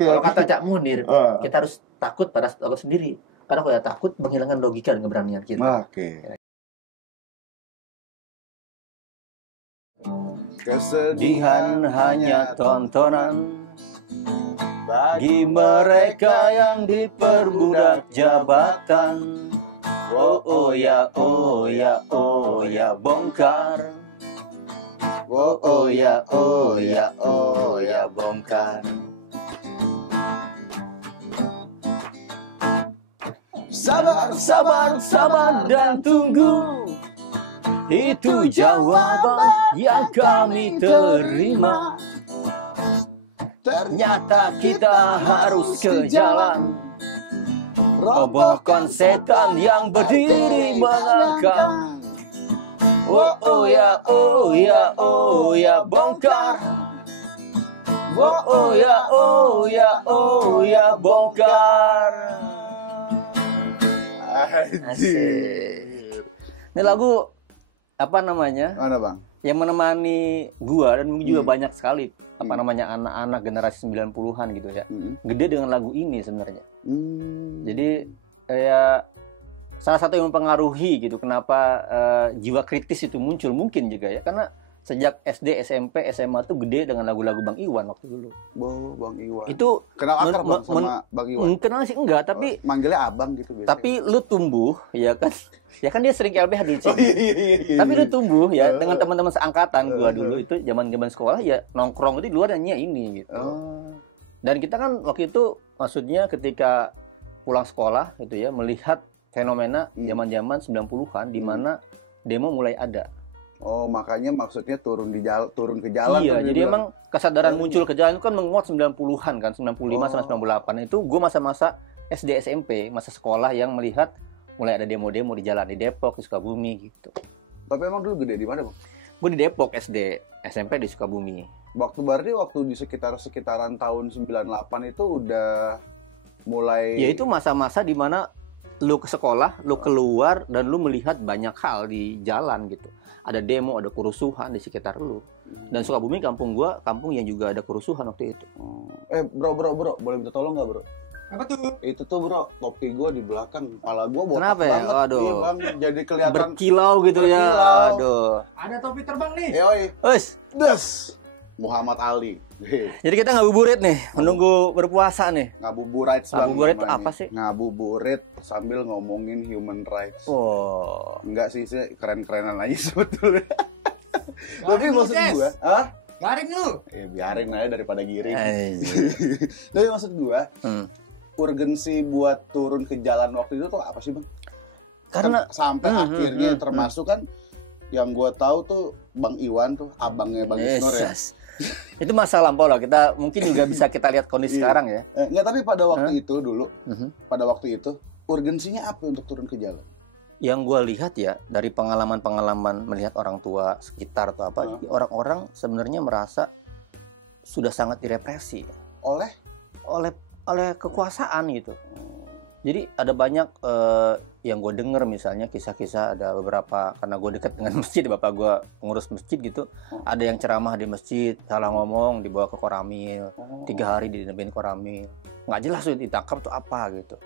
Kalau kata Cak Munir, kita harus takut pada logika sendiri. Karena kalau takut menghilangkan logika dan keberanian kita. Oke. Kesedihan hanya tontonan bagi mereka yang diperbudak jabatan. Oh ya, oh ya, oh ya, bongkar. Oh ya, oh ya, oh ya, bongkar. Sabar, sabar, sabar dan tunggu. Itu jawaban yang kami terima. Ternyata kita harus ke jalan, robohkan setan yang berdiri mengangkang. Oh ya, oh ya, oh ya, bongkar. Oh ya, oh ya, oh ya, bongkar. Asik. Ini lagu apa namanya? Mana bang? Yang menemani gua dan juga banyak sekali apa namanya anak-anak generasi 90-an gitu ya. Gede dengan lagu ini sebenarnya. Jadi ya salah satu yang mempengaruhi gitu kenapa jiwa kritis itu muncul mungkin juga ya karena sejak SD, SMP, SMA tuh gede dengan lagu-lagu Bang Iwan waktu dulu. Oh, Bang Iwan. Itu kenal akar bang sama Bang Iwan? Kenal sih enggak, tapi manggilnya abang gitu biasanya. Tapi lu tumbuh, ya kan? Ya kan dia sering ke LBH dulu sih. Iya. Tapi lu tumbuh ya dengan teman-teman seangkatan gua dulu itu zaman-zaman sekolah ya nongkrong itu di luar nyanyi ini gitu. Dan kita kan waktu itu maksudnya ketika pulang sekolah gitu ya melihat fenomena zaman-zaman 90-an di mana demo mulai ada. Oh, makanya maksudnya turun ke jalan. Iya, jadi emang kesadaran muncul ke jalan itu kan menguat 90-an kan, 95 sampai 98. Itu gue masa-masa SD SMP, masa sekolah yang melihat mulai ada demo-demo di jalan di Depok, di Sukabumi gitu. Tapi emang dulu gede di mana, Bang? Gue di Depok SD, SMP di Sukabumi. Waktu di sekitaran tahun 98 itu udah mulai. Ya itu masa-masa di mana lu ke sekolah, lu keluar dan lu melihat banyak hal di jalan gitu. Ada demo, ada kerusuhan di sekitar lu. Dan Sukabumi kampung gua, kampung yang juga ada kerusuhan waktu itu. Bro, boleh minta tolong nggak, bro? Apa tuh? Itu tuh, bro, topi gua di belakang kepala gua botak kenapa ya? banget. Aduh. Iya, Bang, jadi kelihatan berkilau gitu ya. Aduh. Ada topi terbang nih. Yoi. Des. Muhammad Ali. Jadi kita ngabuburit nih, menunggu berpuasa nih. Ngabuburit. Ngabuburit itu apa sih? Ngabuburit sambil ngomongin human rights. Oh. Enggak sih, keren-kerenan aja sebetulnya. Tapi maksud gua, Garing lu. Ya biarin aja daripada giring. Tapi maksud gua, urgensi buat turun ke jalan waktu itu tuh apa sih, Bang? Karena sampai akhirnya termasuk kan yang gua tahu tuh Bang Iwan tuh abangnya Bang Isnur ya. Itu masa lampau lah, kita mungkin juga bisa kita lihat kondisi sekarang ya. Enggak, tapi pada waktu itu dulu, pada waktu itu urgensinya apa untuk turun ke jalan? Yang gue lihat ya dari pengalaman-pengalaman melihat orang tua sekitar atau apa, orang-orang sebenarnya merasa sudah sangat direpresi oleh kekuasaan gitu. Jadi ada banyak yang gue denger misalnya kisah-kisah, ada beberapa karena gue dekat dengan masjid, bapak gue pengurus masjid gitu, ada yang ceramah di masjid salah ngomong dibawa ke Koramil, 3 hari didemin Koramil, nggak jelas tuh ditangkap tuh apa gitu.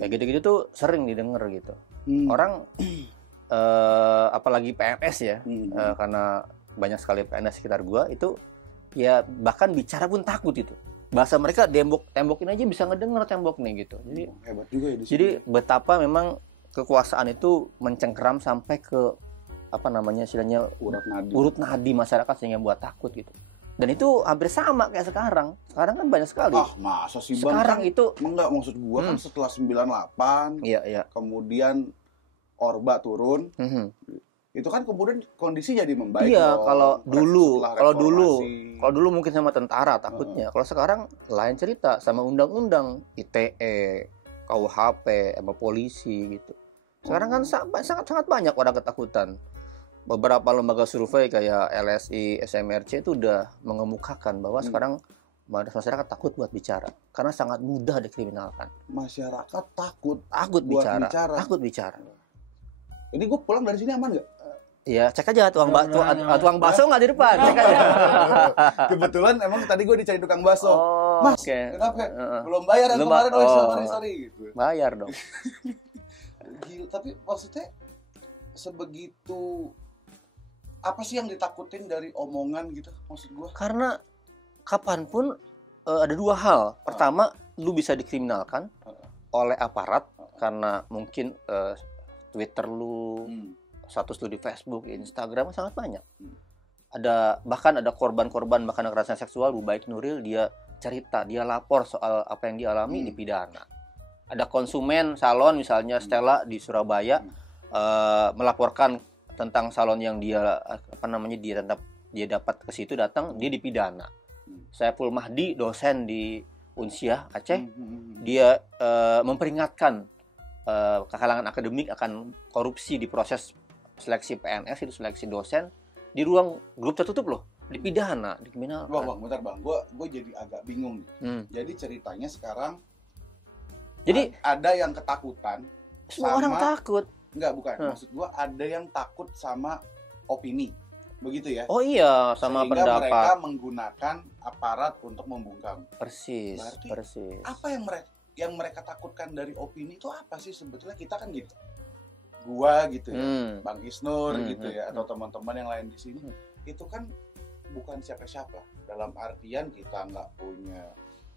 Kayak gitu-gitu tuh sering didengar gitu. Orang apalagi PNS ya, karena banyak sekali PNS sekitar gue itu ya bahkan bicara pun takut itu. Bahasa mereka tembokin aja bisa ngedenger tembok nih gitu. Jadi hebat juga ya. Jadi betapa memang kekuasaan itu mencengkeram sampai ke apa namanya istilahnya urut nadi masyarakat sehingga buat takut gitu. Dan itu hampir sama kayak sekarang. Sekarang kan banyak sekali. Masa sih Bang? Sekarang kan, itu enggak, maksud gua kan setelah 98. Iya. Kemudian Orba turun. Itu kan kemudian kondisi jadi membaik. Iya, kalau dulu mungkin sama tentara takutnya. Kalau sekarang lain cerita, sama undang-undang ITE, KUHP, sama polisi gitu. Sekarang kan sangat banyak orang ketakutan. Beberapa lembaga survei kayak LSI, SMRC itu udah mengemukakan bahwa sekarang masyarakat takut buat bicara karena sangat mudah dikriminalkan. Masyarakat takut bicara. Ini gue pulang dari sini aman nggak? Iya, cek aja tukang bakso nggak di depan, cek aja. Kebetulan emang tadi gue dicari tukang bakso. Mas, oke. kenapa? Belum bayar yang Belum, kemarin, oh. sorry gitu. Bayar dong. Gila, tapi maksudnya sebegitu apa sih yang ditakutin dari omongan gitu maksud gua? Karena kapanpun ada dua hal. Pertama, lu bisa dikriminalkan oleh aparat karena mungkin Twitter lu, status lu di Facebook, Instagram sangat banyak. Bahkan ada korban-korban bahkan kekerasan seksual, Bu Baik Nuril, dia cerita, dia lapor soal apa yang dialami, dipidana. Ada konsumen salon misalnya Stella di Surabaya melaporkan tentang salon yang dia dia dapat ke situ datang, dia dipidana. Saiful Mahdi, dosen di Unsyah Aceh, dia memperingatkan ke kalangan akademik akan korupsi di proses seleksi PNS, itu seleksi dosen, di ruang grup tertutup loh, dipidana, dikriminalkan. Bang, bentar bang, gue jadi agak bingung. Jadi ceritanya sekarang, jadi ada yang ketakutan. Semua orang takut. Enggak, bukan. Maksud gue ada yang takut sama opini, begitu ya? Oh iya, sama sehingga pendapat. mereka menggunakan aparat untuk membungkam. Persis, berarti persis. Apa yang mereka takutkan dari opini itu apa sih sebetulnya? Kita kan gitu, gua gitu ya, Bang Isnur gitu ya, atau teman-teman yang lain di sini, itu kan bukan siapa-siapa. Dalam artian kita nggak punya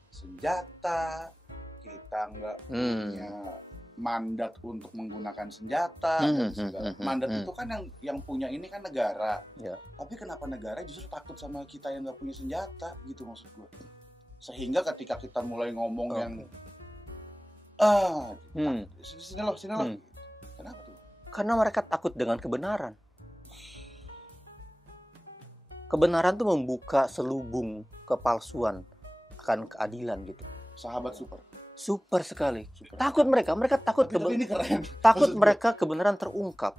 senjata, kita nggak punya mandat untuk menggunakan senjata dan segala. Mandat itu kan yang punya ini kan negara. Ya. Tapi kenapa negara justru takut sama kita yang nggak punya senjata gitu maksud gue. Sehingga ketika kita mulai ngomong yang sini loh. Kenapa tuh? Karena mereka takut dengan kebenaran. Kebenaran tuh membuka selubung kepalsuan akan keadilan gitu. Sahabat super sekali. Takut mereka takut ini keren. Takut mereka kebenaran terungkap.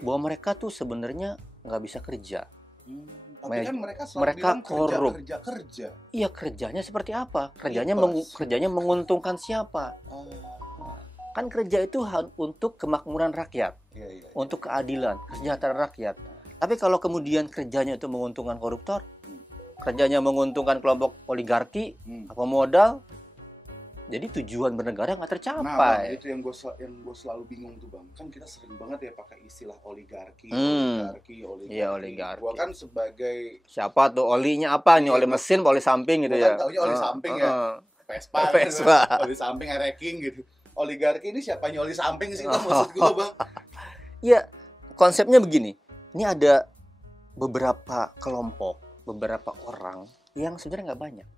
Bahwa mereka tuh sebenarnya nggak bisa kerja. Tapi kan mereka korup. Kerja. Iya, kerjanya seperti apa? Kerjanya menguntungkan siapa? Kan kerja itu untuk kemakmuran rakyat, untuk keadilan, kesejahteraan rakyat. Tapi kalau kemudian kerjanya itu menguntungkan koruptor, kerjanya menguntungkan kelompok oligarki, apa modal, jadi tujuan bernegara nggak tercapai. Nah, itu yang gue selalu bingung tuh bang. Kan kita sering banget ya pakai istilah oligarki. Iya, oligarki. Gue kan sebagai siapa tuh olinya apa nih? Oli mesin, oli samping gitu ya? Kan taunya oli samping ya. Vespa. Oli samping, Ereking gitu. Oligarki ini siapanya oli samping sih? Itu maksud gue bang. Iya, konsepnya begini. Ini ada beberapa kelompok, beberapa orang yang sebenarnya nggak banyak.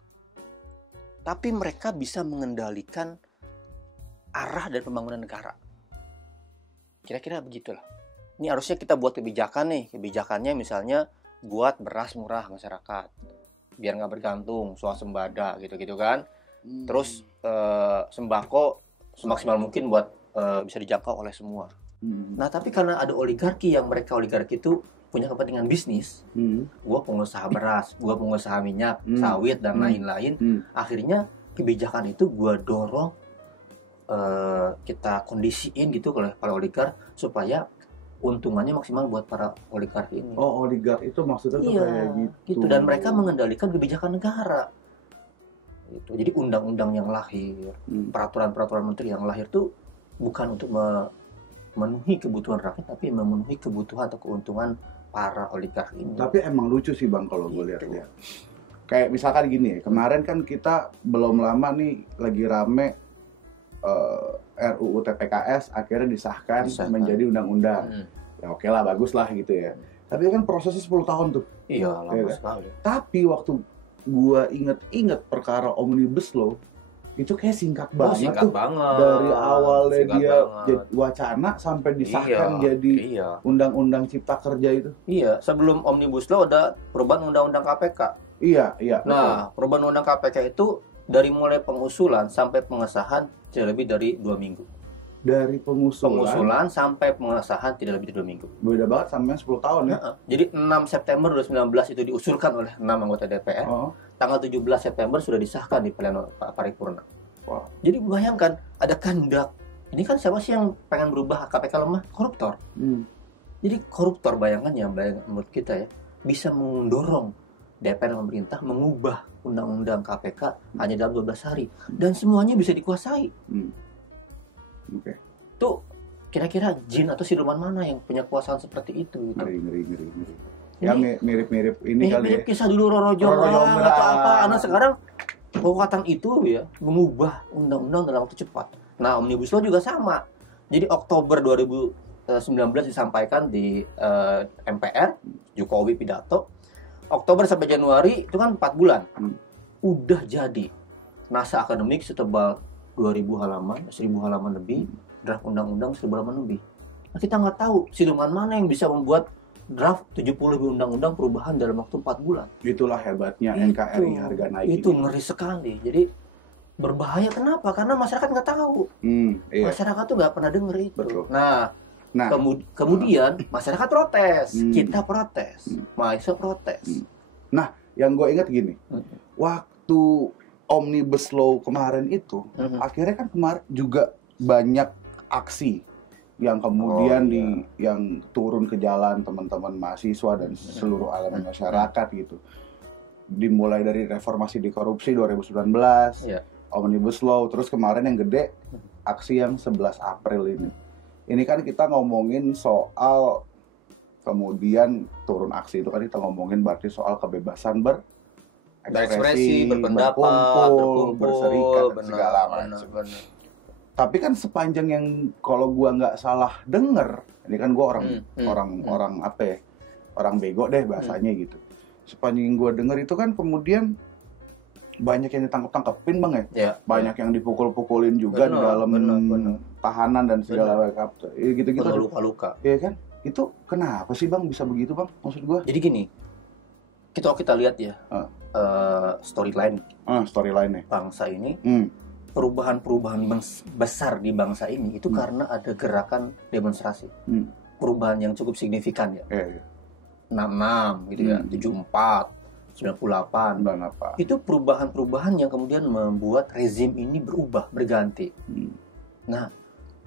Tapi mereka bisa mengendalikan arah dan pembangunan negara. Kira-kira begitulah. Ini harusnya kita buat kebijakan nih. Kebijakannya misalnya buat beras murah masyarakat. Biar nggak bergantung, swasembada gitu-gitu kan. Terus sembako semaksimal mungkin buat bisa dijangkau oleh semua. Nah tapi karena ada oligarki itu punya kepentingan bisnis, gua pengusaha beras, gua pengusaha minyak, sawit dan lain-lain. Akhirnya kebijakan itu gua dorong, kita kondisiin gitu oleh para oligark supaya untungannya maksimal buat para oligark ini. Oh, oligark itu maksudnya tuh kayak gitu. Dan mereka mengendalikan kebijakan negara. Gitu. Jadi undang-undang yang lahir, peraturan-peraturan menteri yang lahir tuh bukan untuk memenuhi kebutuhan rakyat, tapi memenuhi kebutuhan atau keuntungan para oligark ini. Tapi emang lucu sih bang kalau gue lihat-lihat. Kayak misalkan gini ya, kemarin kan kita belum lama nih lagi rame RUU TPKS akhirnya disahkan menjadi undang-undang. Ya oke lah, bagus lah gitu ya. Tapi kan prosesnya 10 tahun tuh. Iya, lama sekali. Tapi waktu gue inget perkara Omnibus Law, itu kayak singkat banget tuh. Dari awalnya dia wacana sampai disahkan jadi undang-undang cipta kerja itu. Iya, sebelum Omnibus Law ada perubahan undang-undang KPK. Iya. Nah, perubahan undang KPK itu dari mulai pengusulan sampai pengesahan tidak lebih dari 2 minggu. Dari pengusulan sampai pengesahan tidak lebih dari 2 minggu. Beda banget sama 10 tahun ya. Jadi 6 September 2019 itu diusulkan oleh 6 anggota DPR. Tanggal 17 September sudah disahkan di pleno paripurna. Jadi bayangkan ada kehendak. Ini kan siapa sih yang pengen berubah KPK lemah? Koruptor. Jadi koruptor bayangannya menurut kita ya bisa mendorong DPR dan pemerintah mengubah undang-undang KPK hanya dalam 12 hari dan semuanya bisa dikuasai. Oke. Tuh kira-kira jin atau siluman mana yang punya kekuasaan seperti itu gitu. Ngeri. Ya mirip-mirip ini kali ya. Kisah dulu Roro Jonggrang atau apa. Nah sekarang kekuatan itu ya mengubah undang-undang dalam waktu cepat. Nah Omnibus Law juga sama. Jadi Oktober 2019 disampaikan di MPR, Jokowi pidato. Oktober sampai Januari itu kan 4 bulan. Udah jadi naskah akademik setebal 2000 halaman, 1000 halaman lebih, draft undang-undang 1000 halaman lebih. Nah, kita nggak tahu siluman mana yang bisa membuat draft 70 lebih undang-undang perubahan dalam waktu 4 bulan. Itulah hebatnya NKRI harga naik. Itu ngeri sekali. Jadi berbahaya kenapa? Karena masyarakat nggak tahu. Iya. Masyarakat tuh nggak pernah denger itu. Betul. Nah kemudian masyarakat protes, kita protes, mahasiswa protes. Nah, yang gue ingat gini, waktu Omnibus Law kemarin itu, akhirnya kan kemarin juga banyak aksi yang kemudian yang turun ke jalan teman-teman mahasiswa dan seluruh elemen masyarakat gitu. Dimulai dari reformasi di korupsi 2019, Omnibus Law, terus kemarin yang gede aksi yang 11 April ini. Ini kan kita ngomongin soal kemudian turun aksi itu kan kita ngomongin berarti soal kebebasan berekspresi, berpendapat, berkumpul, berserikat, dan segala macam. Benar. Tapi kan sepanjang yang kalau gua nggak salah denger, ini kan gua orang apa ya, orang bego deh bahasanya gitu. Sepanjang yang gua denger itu kan kemudian banyak yang ditangkap-tangkepin bang ya, banyak yang dipukul-pukulin juga di dalam tahanan dan segala macam, gitu-gitu. Luka-luka. Iya kan? Itu kenapa sih bang bisa begitu bang? Maksud gua? Jadi gini, kita lihat ya storyline bangsa ini, perubahan besar di bangsa ini itu karena ada gerakan demonstrasi, perubahan yang cukup signifikan ya, 66 gitu ya, 74. 98. Itu perubahan-perubahan yang kemudian membuat rezim ini berubah, berganti. Nah,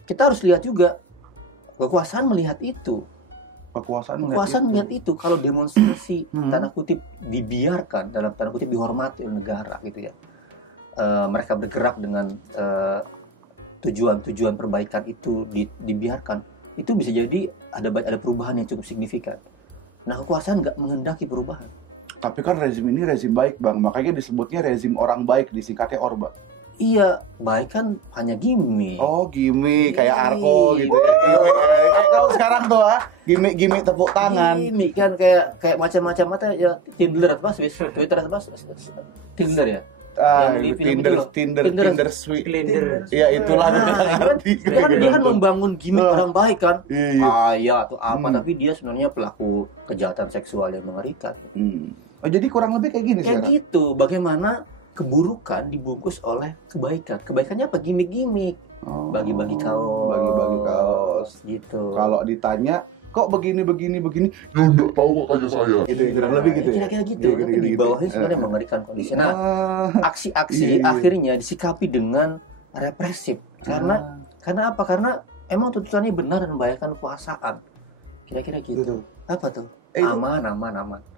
kita harus lihat juga kekuasaan melihat itu. Kekuasaan melihat itu kalau demonstrasi tanda kutip dibiarkan, dalam tanda kutip dihormati oleh negara gitu ya. Mereka bergerak dengan tujuan-tujuan perbaikan itu dibiarkan. Itu bisa jadi ada perubahan yang cukup signifikan. Nah, kekuasaan nggak menghendaki perubahan. Tapi kan rezim ini rezim baik bang, makanya disebutnya rezim orang baik, disingkatnya Orba. Iya, baik kan hanya gimmick. Oh gimmick, kayak Arko gitu ya. Kayak kalau sekarang tuh gimmick tepuk tangan. Gimmick kan kayak macam-macam ya, Tinder apa, Twitter apa, Tinder ya. Tinder sweet. Iya itulah dia kan membangun gimmick orang baik kan. Kaya atau apa, tapi dia sebenarnya pelaku kejahatan seksual yang mengerikan. Oh, jadi kurang lebih kayak gini sih. Kayak gitu. Bagaimana keburukan dibungkus oleh kebaikan. Kebaikannya apa? Gimmick-gimmick. Bagi-bagi kaos. Gitu. Kalau ditanya, kok begini? Ya enggak tahu kok tanya saya. Gitu, kurang lebih gitu ya. Kira-kira gitu. Di bawahnya sebenarnya mengerikan kondisi. Nah, aksi-aksi akhirnya disikapi dengan represif. Karena apa? Karena emang tuntutannya benar dan membahayakan kekuasaan. Kira-kira gitu. Apa tuh? Aman.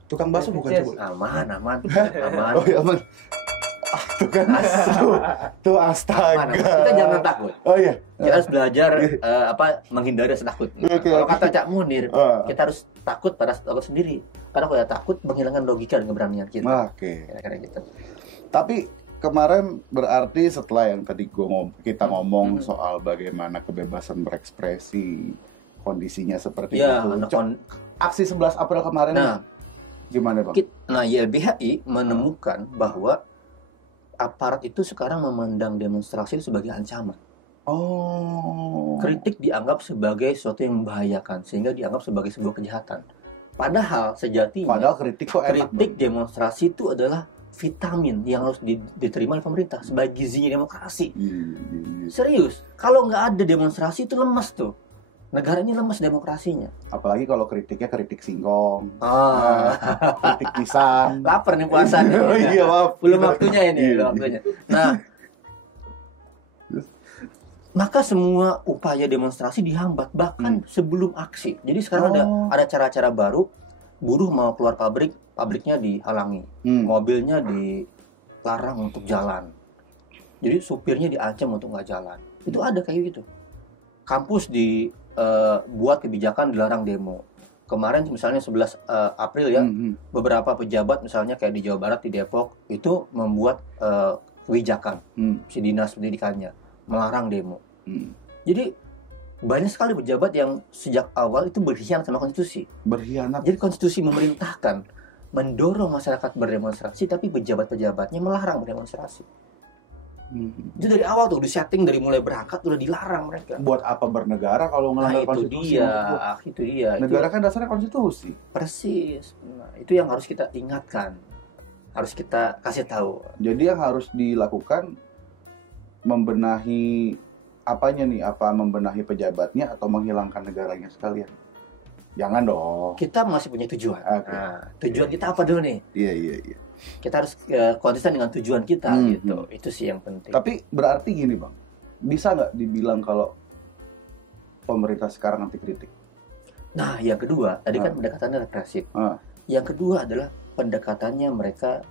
Tukang bakso bukan coba? Aman. Oh ya aman. Tuh astaga. Kita jangan takut. Oh iya. Kita harus belajar menghindari rasa takut. Kalau kata Cak Munir, kita harus takut pada takut sendiri. Karena kalau takut menghilangkan logika dan keberanian kita. Kira-kira gitu. Tapi kemarin berarti setelah yang tadi kita ngomong soal bagaimana kebebasan berekspresi, kondisinya seperti itu. Aksi 11 April kemarin. Gimana bang? YLBHI menemukan bahwa aparat itu sekarang memandang demonstrasi sebagai ancaman. Kritik dianggap sebagai sesuatu yang membahayakan, sehingga dianggap sebagai sebuah kejahatan. Padahal sejatinya kritik demonstrasi itu adalah vitamin yang harus diterima oleh pemerintah sebagai gizinya demokrasi. Serius, kalau nggak ada demonstrasi itu lemas tuh. Negara ini lemas demokrasinya. Apalagi kalau kritiknya kritik singkong, kritik pisang. Lapar nih puasanya. Belum waktunya ini. Nah, maka semua upaya demonstrasi dihambat bahkan sebelum aksi. Jadi sekarang ada cara-cara baru. Buruh mau keluar pabriknya dihalangi, mobilnya dilarang untuk jalan. Jadi supirnya diancam untuk nggak jalan. Itu ada kayak gitu. Kampus buat kebijakan dilarang demo. Kemarin misalnya 11 April ya, beberapa pejabat misalnya kayak di Jawa Barat, di Depok, itu membuat kebijakan, si dinas pendidikannya, melarang demo. Jadi banyak sekali pejabat yang sejak awal itu berkhianat sama konstitusi. Berkhianat. Jadi konstitusi memerintahkan, mendorong masyarakat berdemonstrasi, tapi pejabat-pejabatnya melarang berdemonstrasi. Itu dari awal tuh, di setting dari mulai berangkat udah dilarang mereka. Buat apa bernegara kalau ngelanggar konstitusi? Itu dia. Negara kan dasarnya konstitusi. Persis. Nah, itu yang harus kita ingatkan. Harus kita kasih tahu. Jadi yang harus dilakukan membenahi apanya nih? Apa membenahi pejabatnya atau menghilangkan negaranya sekalian? Jangan dong. Kita masih punya tujuan. Okay. Nah, tujuan kita apa dulu nih? Iya. Kita harus konsisten dengan tujuan kita gitu. Itu sih yang penting. Tapi berarti gini Bang, bisa nggak dibilang kalau pemerintah sekarang anti kritik? Nah, yang kedua, tadi kan pendekatannya represif. Yang kedua adalah pendekatannya mereka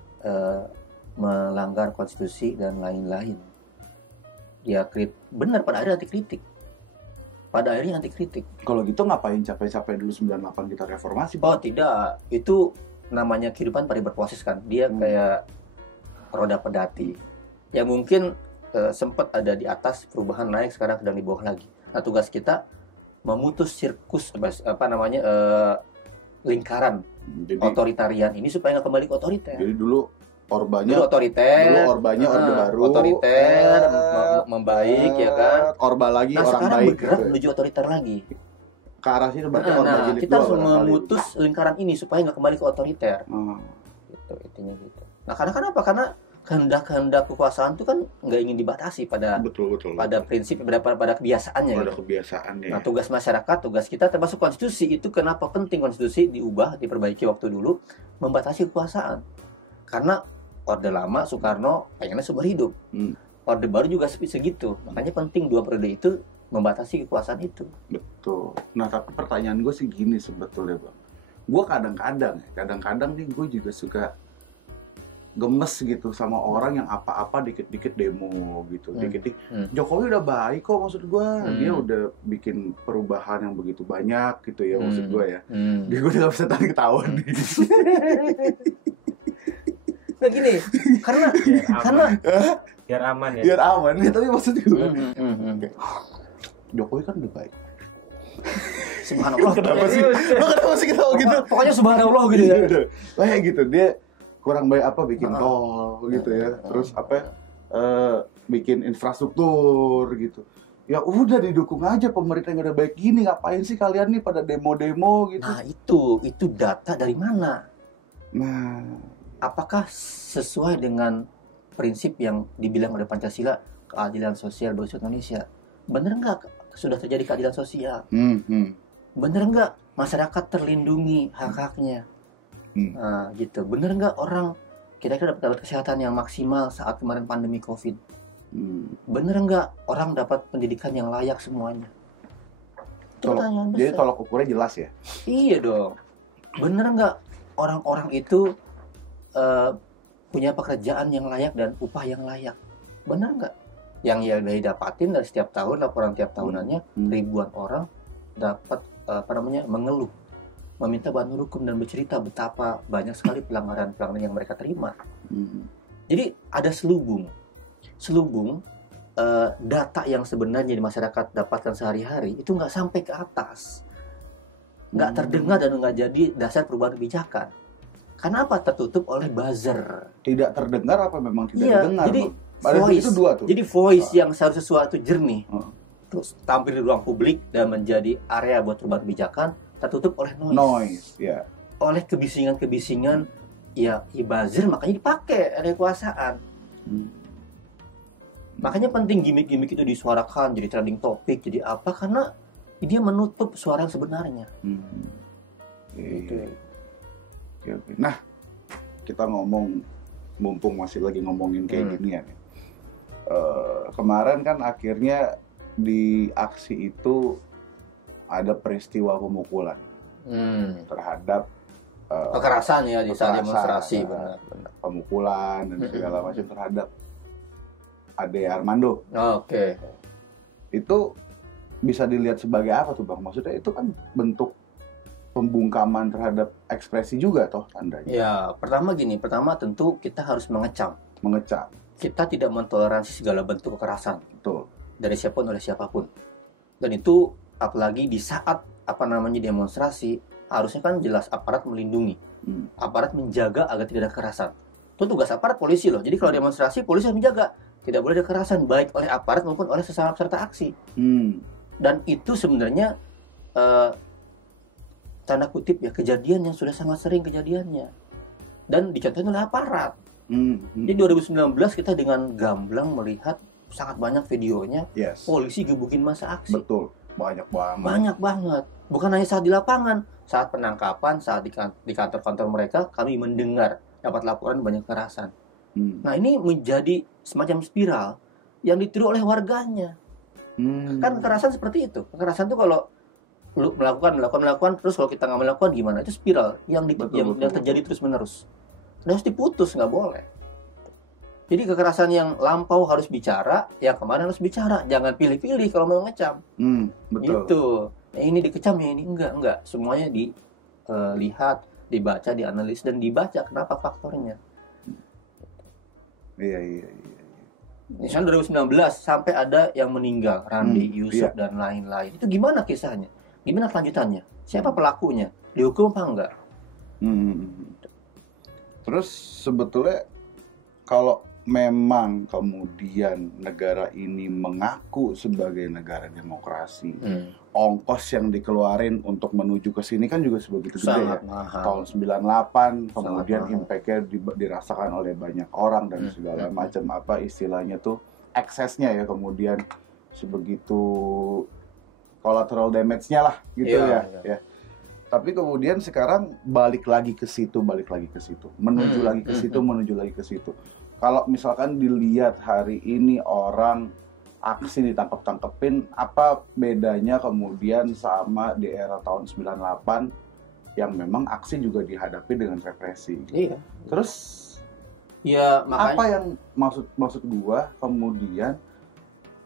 melanggar konstitusi dan lain-lain. Ya, benar pada akhirnya anti kritik. Pada akhirnya anti kritik. Kalau gitu ngapain capek-capek dulu 98 kita reformasi? Oh tidak, itu namanya kehidupan pada berproses kan. Dia kayak roda pedati. Ya mungkin sempat ada di atas, perubahan naik, sekarang sedang di bawah lagi. Nah tugas kita memutus sirkus lingkaran otoritarian ini supaya nggak kembali ke otoriter. Jadi dulu Orbanya otoriter, Orbanya Orde Baru, otoriter, membaik ya kan. Orba lagi, nah, orang sekarang baik bergerak gitu. menuju otoriter lagi. Ke arah situ berarti Orba jilid kita 2, harus memutus lingkaran ini supaya nggak kembali ke otoriter. Gitu, intinya gitu. Nah, karena kenapa? Karena kehendak kekuasaan itu kan nggak ingin dibatasi pada prinsip, pada kebiasaannya. Pada gitu. kebiasaannya. Nah, tugas masyarakat, tugas kita termasuk konstitusi itu kenapa penting konstitusi diubah, diperbaiki waktu dulu, membatasi kekuasaan. Karena Orde Lama Soekarno pengennya seumur hidup. Orde Baru juga segitu. Makanya penting 2 periode itu membatasi kekuasaan itu. Betul. Nah, tapi pertanyaan gue sih gini sebetulnya, Bang. Gue kadang-kadang nih gue juga suka gemes gitu sama orang yang apa-apa dikit-dikit demo gitu. Dikit-dikit. Jokowi udah baik kok maksud gue. Dia udah bikin perubahan yang begitu banyak gitu ya maksud gue ya. Dia gue udah gak bisa tahan ketawa nih. Nah gini, karena biar aman ya. Biar aman ya, tapi maksud gue Jokowi kan udah baik. Subhanallah. Kenapa sih ketawa gitu? Pokoknya subhanallah gitu ya. Kayak gitu, dia kurang baik apa bikin tol gitu ya. Terus bikin infrastruktur gitu. Ya udah didukung aja pemerintah yang udah baik gini, ngapain sih kalian nih pada demo-demo gitu. Nah itu data dari mana? Nah, apakah sesuai dengan prinsip yang dibilang oleh Pancasila, keadilan sosial bagi Indonesia? Bener nggak sudah terjadi keadilan sosial? Bener nggak masyarakat terlindungi hak-haknya? Nah, gitu. Bener nggak orang kira-kira dapat kesehatan yang maksimal saat kemarin pandemi COVID? Bener nggak orang dapat pendidikan yang layak semuanya? Jadi tolak ukurnya jelas ya? Iya dong. Bener nggak orang-orang itu punya pekerjaan yang layak dan upah yang layak? Bener nggak? Yang ya didapatin dari setiap tahun, laporan tiap tahunannya, ribuan orang dapat mengeluh, meminta bantuan hukum dan bercerita betapa banyak sekali pelanggaran yang mereka terima. Jadi ada selubung data yang sebenarnya di masyarakat dapatkan sehari-hari itu nggak sampai ke atas, nggak terdengar dan nggak jadi dasar perubahan kebijakan. Karena apa? Tertutup oleh buzzer. Tidak terdengar apa memang tidak terdengar? Jadi voice itu dua tuh. Jadi voice yang seharusnya sesuatu jernih, terus tampil di ruang publik dan menjadi area buat perubahan kebijakan, tertutup oleh noise. Ya. Oleh kebisingan ya buzzer, makanya dipakai oleh kekuasaan. Makanya penting gimmick-gimmick itu disuarakan, jadi trending topik, jadi apa? Karena dia menutup suara yang sebenarnya. Gitu. Oke. Nah, kita mumpung masih lagi ngomongin kayak gini ya. Kemarin kan akhirnya di aksi itu ada peristiwa pemukulan terhadap kekerasan ya di saat kekerasan, demonstrasi, benar. pemukulan dan segala macam terhadap Ade Armando. Oke. Itu bisa dilihat sebagai apa tuh Bang? Maksudnya itu kan bentuk pembungkaman terhadap ekspresi juga toh tandanya. Ya, pertama tentu kita harus mengecam. Kita tidak mentoleransi segala bentuk kekerasan. Betul. Dari siapapun oleh siapapun. Dan itu apalagi di saat demonstrasi, harusnya kan jelas aparat melindungi. Aparat menjaga agar tidak ada kekerasan. Itu tugas aparat, polisi loh. Jadi kalau demonstrasi, polisi harus menjaga. Tidak boleh ada kekerasan, baik oleh aparat maupun oleh sesama peserta aksi. Dan itu sebenarnya tanda kutip ya, kejadian yang sudah sangat sering kejadiannya. Dan dicontohkan oleh aparat. Jadi 2019 kita dengan gamblang melihat sangat banyak videonya, polisi gebukin massa aksi. Betul, banyak banget. Banyak banget. Bukan hanya saat di lapangan, saat penangkapan, saat di kantor-kantor mereka, kami mendengar, dapat laporan banyak kekerasan. Nah, ini menjadi semacam spiral yang ditiru oleh warganya. Kan kekerasan seperti itu. Kekerasan itu kalau lu melakukan, terus kalau kita nggak melakukan gimana? Itu spiral yang terjadi terus-menerus. Dan harus diputus, nggak boleh. Jadi kekerasan yang lampau harus bicara, yang kemarin harus bicara. Jangan pilih-pilih kalau mau ngecam. Betul. Itu. Nah, ini dikecam ya, ini enggak. Semuanya dilihat, dibaca, dianalisis, dan dibaca kenapa faktornya. Iya. Misalnya 2019 sampai ada yang meninggal, Randi, Yusuf, dan lain-lain. Itu gimana kisahnya? Gimana kelanjutannya? Siapa pelakunya? Dihukum apa enggak? Terus sebetulnya kalau memang kemudian negara ini mengaku sebagai negara demokrasi, ongkos yang dikeluarin untuk menuju ke sini kan juga sebegitu gede ya. Tahun 98 kemudian impact-nya dirasakan oleh banyak orang dan segala macam apa istilahnya tuh eksesnya ya, kemudian sebegitu collateral damage-nya lah gitu ya. Tapi kemudian sekarang balik lagi ke situ, menuju lagi ke situ. Kalau misalkan dilihat hari ini orang aksi ditangkep-tangkepin, apa bedanya kemudian sama di era tahun 98 yang memang aksi juga dihadapi dengan represi. Iya. Terus ya makanya apa yang maksud gua kemudian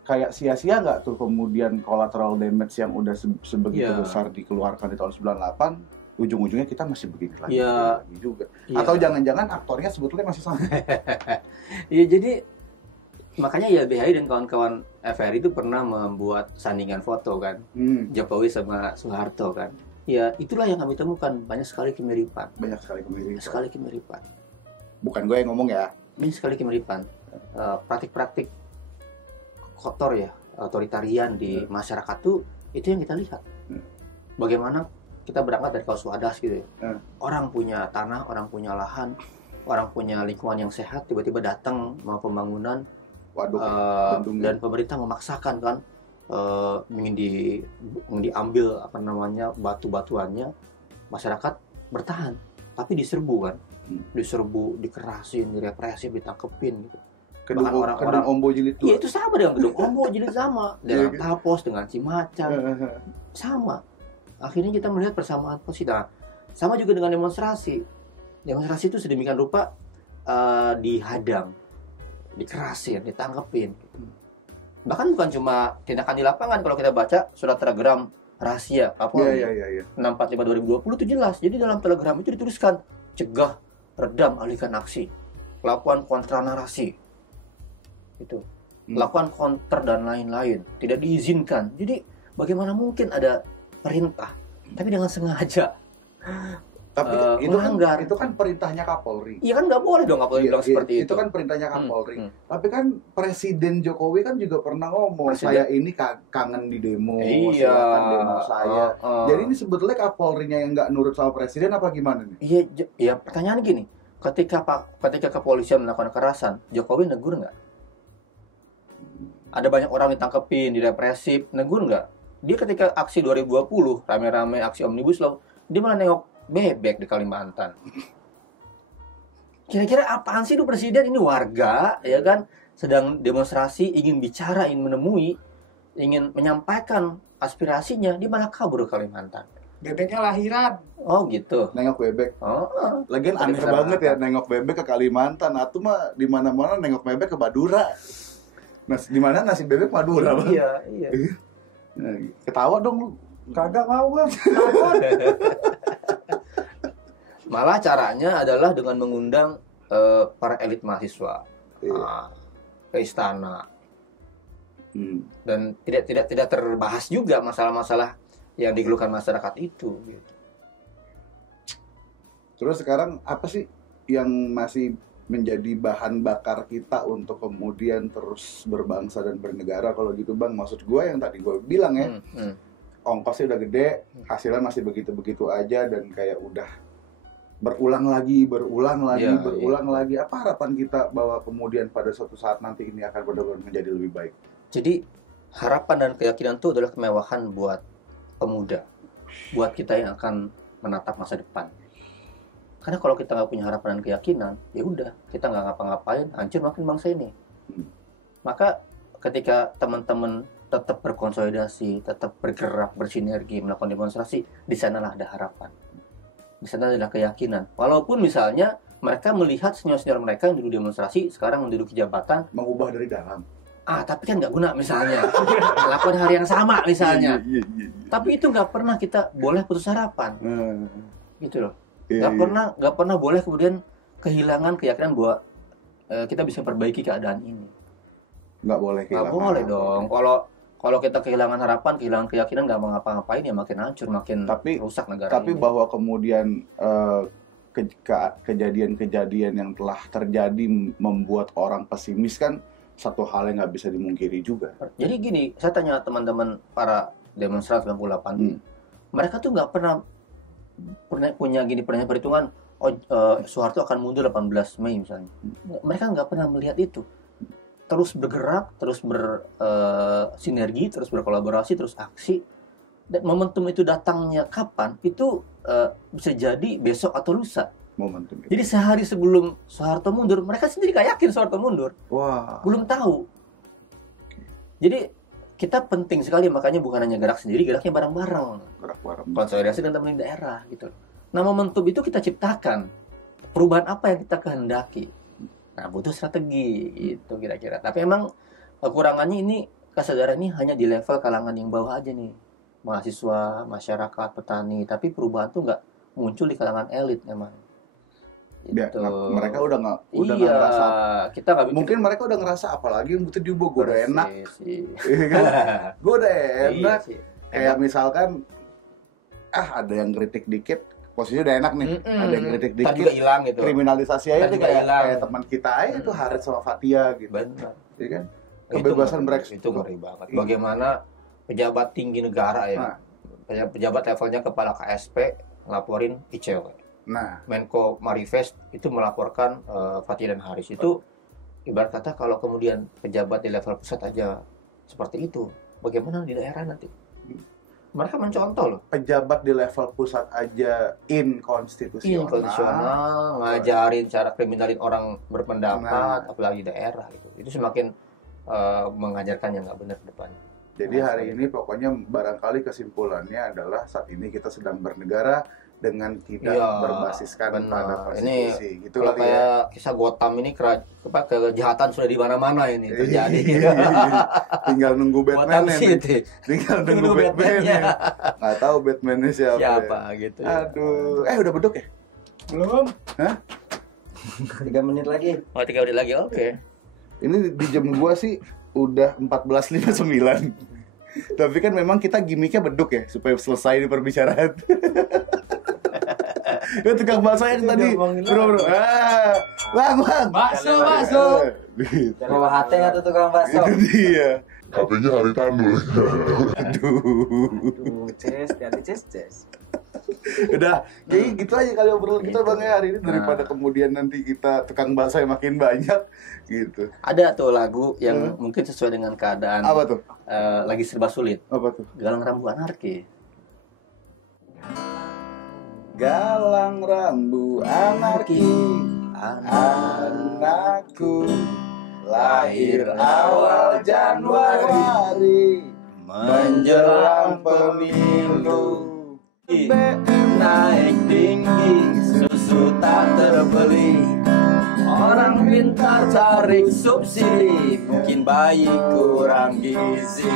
kayak sia-sia nggak tuh kemudian collateral damage yang udah sebegitu besar dikeluarkan di tahun 98, ujung-ujungnya kita masih begini lagi juga. Atau jangan-jangan aktornya sebetulnya masih sama. Iya, jadi makanya YLBHI dan kawan-kawan FRI itu pernah membuat sandingan foto kan, Jokowi sama Soeharto kan. Ya itulah yang kami temukan, banyak sekali kemiripan. Bukan gue yang ngomong ya. Banyak sekali kemiripan. Praktik-praktik kotor ya, otoritarian di masyarakat tuh itu yang kita lihat. Bagaimana kita berangkat dari kaus wadas gitu ya. Orang punya tanah, orang punya lahan, orang punya lingkungan yang sehat, tiba-tiba datang mau pembangunan. Dan pemerintah memaksakan kan ingin diambil batu-batuannya, masyarakat bertahan tapi diserbu kan, dikerasin, direpresi, ditangkepin gitu. Kedung Ombo Jilid 2. Iya, itu sama dengan Kedung Ombo Jilid sama, dengan Tapos, dengan Cimacan sama. Akhirnya kita melihat persamaan positif. Sama juga dengan demonstrasi itu sedemikian rupa dihadang, dikerasin, ditangkepin. Bahkan bukan cuma tindakan di lapangan. Kalau kita baca surat telegram rahasia Kapolri 645/2020 itu jelas. Jadi dalam telegram itu dituliskan cegah, redam, alihkan aksi, lakukan kontra narasi, itu, lakukan counter dan lain-lain, tidak diizinkan. Jadi bagaimana mungkin ada perintah tapi dengan sengaja? Tapi itu kan perintahnya Kapolri. Iya kan nggak boleh dong Kapolri bilang seperti itu. Itu kan perintahnya Kapolri. Tapi kan Presiden Jokowi kan juga pernah ngomong, saya ini kangen di demo, silakan demo saya. Jadi ini sebetulnya Kapolrinya yang nggak nurut sama Presiden apa gimana nih? Iya, pertanyaan gini, ketika kepolisian melakukan kekerasan, Jokowi negur nggak? Ada banyak orang ditangkepin, direpresif, negur nggak? Dia ketika aksi 2020, rame-rame aksi Omnibus Law, dia malah nengok bebek di Kalimantan. Kira-kira apaan sih itu presiden? Ini warga, ya kan, sedang demonstrasi, ingin bicara, ingin menemui, ingin menyampaikan aspirasinya, dia malah kabur ke Kalimantan. Bebeknya lahiran. Oh gitu. Nengok bebek. Oh. Lagian aneh banget ya nengok bebek ke Kalimantan. Atuh mah di mana-mana nengok bebek ke Madura. Di mana nasi bebek Madura, Bang? Iya. Ketawa dong lu. Kagak mau Bang. Malah caranya adalah dengan mengundang para elit mahasiswa ke istana. Dan tidak terbahas juga masalah-masalah yang dikeluhkan masyarakat itu gitu. Terus sekarang apa sih yang masih menjadi bahan bakar kita untuk kemudian terus berbangsa dan bernegara kalau gitu, Bang? Maksud gue yang tadi gue bilang ya, ongkosnya udah gede, hasilnya masih begitu-begitu aja dan kayak udah berulang lagi. Apa harapan kita bahwa kemudian pada suatu saat nanti ini akan benar-benar menjadi lebih baik? Jadi harapan dan keyakinan itu adalah kemewahan buat pemuda, buat kita yang akan menatap masa depan. Karena kalau kita nggak punya harapan dan keyakinan, ya udah kita nggak ngapa-ngapain, hancur makin bangsa ini. Maka ketika teman-teman tetap berkonsolidasi, tetap bergerak, bersinergi, melakukan demonstrasi, di sanalah ada harapan. Di sana adalah keyakinan. Walaupun misalnya mereka melihat senior-senior mereka yang dulu demonstrasi sekarang menduduki jabatan, mengubah dari dalam. Tapi kan nggak guna misalnya. Lakukan hari yang sama misalnya. Iya. Tapi itu nggak pernah kita boleh putus harapan. Gitu loh. Nggak pernah boleh kemudian kehilangan keyakinan bahwa kita bisa perbaiki keadaan ini. Nggak boleh dong. Kalau kita kehilangan harapan, kehilangan keyakinan, nggak mau ngapa-ngapain ya makin hancur, makin rusak negara ini. Tapi bahwa kemudian kejadian-kejadian yang telah terjadi membuat orang pesimis kan satu hal yang nggak bisa dimungkiri juga. Jadi gini, saya tanya teman-teman para demonstran 98, mereka tuh nggak pernah punya perhitungan, Soeharto akan mundur 18 Mei misalnya. Mereka nggak pernah melihat itu. Terus bergerak, terus bersinergi, terus berkolaborasi, terus aksi. Dan momentum itu datangnya kapan? Itu bisa jadi besok atau lusa. Momentum itu. Jadi sehari sebelum Soeharto mundur, mereka sendiri gak yakin Soeharto mundur. Wah. Belum tahu. Jadi kita penting sekali, makanya bukan hanya gerak sendiri, geraknya bareng-bareng. Konsolidasi dan temenin daerah gitu. Nah, momentum itu kita ciptakan. Perubahan apa yang kita kehendaki? Nah, butuh strategi gitu kira-kira. Tapi emang kekurangannya ini, kesadaran ini hanya di level kalangan yang bawah aja nih. Mahasiswa, masyarakat, petani. Tapi perubahan tuh nggak muncul di kalangan elit emang. Gitu. Mereka udah nggak ngerasa. Kita nggak mungkin mereka udah ngerasa apalagi yang butuh diubah. Gue udah enak. Gue udah enak. Kayak misalkan ada yang kritik dikit, posisinya udah enak nih. Ada yang kritik dikit, hilang gitu. Kriminalisasi aja tuh kayak teman kita aja tuh Haris sama Fathia gitu. Benar. Iya kan? Kebebasan berekspresi itu ngeri banget. Bagaimana pejabat tinggi negara ya, pejabat levelnya kepala KSP ngelaporin ICW. Nah, Menko Marifest itu melaporkan Fathia dan Haris. Itu ibarat kata kalau kemudian pejabat di level pusat aja seperti itu, bagaimana di daerah nanti? Mereka mencontoh loh. Pejabat di level pusat aja inkonstitusional, ngajarin cara kriminalin orang berpendapat, apalagi daerah gitu. Itu semakin mengajarkan yang nggak benar ke depan. Jadi hari ini pokoknya barangkali kesimpulannya adalah saat ini kita sedang bernegara dengan tidak berbasiskan pada konstitusi. Ini gitu lah kayak kisah Gotham ini kejahatan sudah di mana-mana ini terjadi. Tinggal nunggu Batman Tinggal nunggu Batman ya. Nggak tahu Batman-nya siapa gitu. Aduh, udah beduk ya? Belum. Hah? 3 menit lagi. Oh, 3 menit lagi. Oke. Ini di jam gua sih udah 14.59. Tapi kan memang kita gimmicknya beduk ya supaya selesai di perbicaraan. Ya tukang bakso yang tadi bro. Bang. Bakso. Bawa hati nggak tuh tukang bakso? Itu dia. Katanya hari tandur. Aduh. Ces. Udah, jadi gitu aja kali obrolan kita Bang ya hari ini, daripada kemudian nanti kita tukang bakso yang makin banyak gitu. Ada tuh lagu yang mungkin sesuai dengan keadaan. Apa tuh? Lagi serba sulit. Apa tuh? Galang Rambu Anarki. Galang rambu anarki, anakku lahir awal Januari menjelang pemilu. naik tinggi, susu tak terbeli. Orang pintar cari subsidi, mungkin bayi kurang gizi.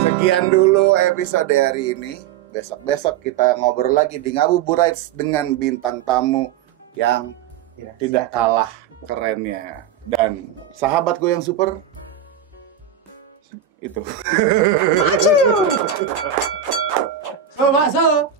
Sekian dulu episode hari ini. Besok-besok kita ngobrol lagi di Ngabuburit dengan bintang tamu yang tidak kalah kerennya. Dan sahabatku yang super itu. So,